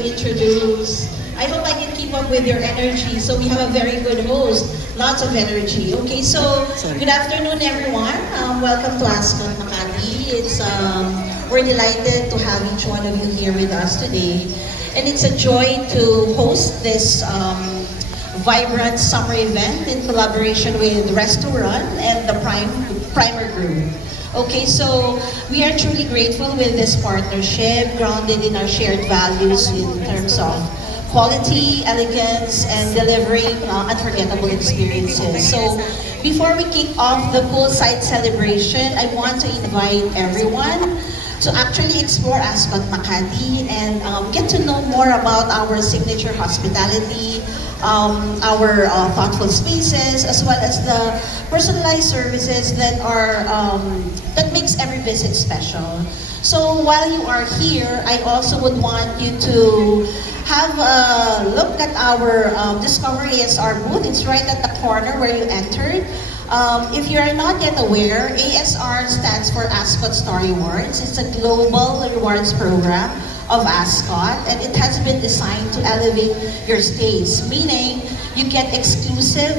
introduce. I hope I can keep up with your energy. So we have a very good host, lots of energy. Okay, so good afternoon, everyone. Welcome to Ascot Makati. We're delighted to have each one of you here with us today, and it's a joy to host this vibrant summer event in collaboration with Restaurant and the Primer Group. Okay, so we are truly grateful with this partnership grounded in our shared values in terms of quality, elegance, and delivering unforgettable experiences. So before we kick off the poolside celebration, I want to invite everyone to actually explore Ascot Makati and get to know more about our signature hospitality, our thoughtful spaces, as well as the personalized services that that makes every visit special. So while you are here, I also would want you to have a look at our Discover ASR booth. It's right at the corner where you entered. If you are not yet aware, ASR stands for Ascot Star Rewards. It's a global rewards program of Ascot, and it has been designed to elevate your stays, meaning you get exclusive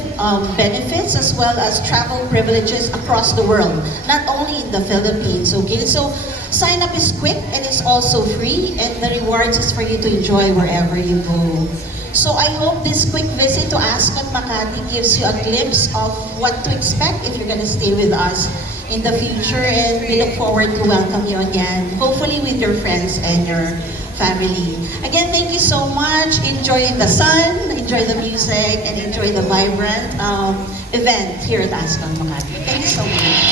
benefits as well as travel privileges across the world, not only in the Philippines, okay? So sign up is quick and it's also free, and the rewards is for you to enjoy wherever you go. So I hope this quick visit to Ascot Makati gives you a glimpse of what to expect if you're gonna stay with us in the future, and we look forward to welcome you again, hopefully with your friends and your family. Again, thank you so much. Enjoy the sun, enjoy the music, and enjoy the vibrant event here at Ascot Makati. Thank you so much.